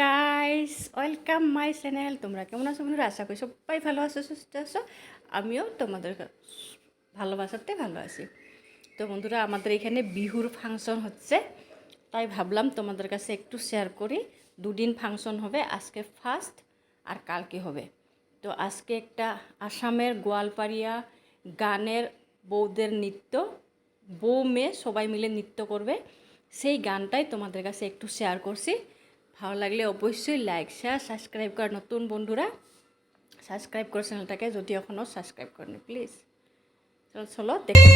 Guys welcome my channel তোমরা কেমন আছো বন্ধুরা? আশা করি সবাই ভালো আছো, সুস্থ আছো। আমিও তোমাদের ভালোবাসাতে ভালো আছি। তো বন্ধুরা, আমাদের এখানে বিহুর ফাংশন হচ্ছে। তাই ভাবলাম তোমাদের কাছে একটু শেয়ার করি। দুদিন ফাংশন হবে, আজকে ফার্স্ট আর কালকে হবে। তো আজকে একটা আসামের গোয়ালপাড়িয়া গানের বৌদের নৃত্য, বউ মেয়ে সবাই মিলে নৃত্য করবে। সেই গানটাই তোমাদের কাছে একটু শেয়ার করছি। ভালো লাগলে অবশ্যই লাইক শেয়ার সাবস্ক্রাইব করা নতুন বন্ধুরা। সাবস্ক্রাইব করে চ্যানেলটাকে যদি এখনও সাবস্ক্রাইব করেন প্লিজ চলো চলো, দেখে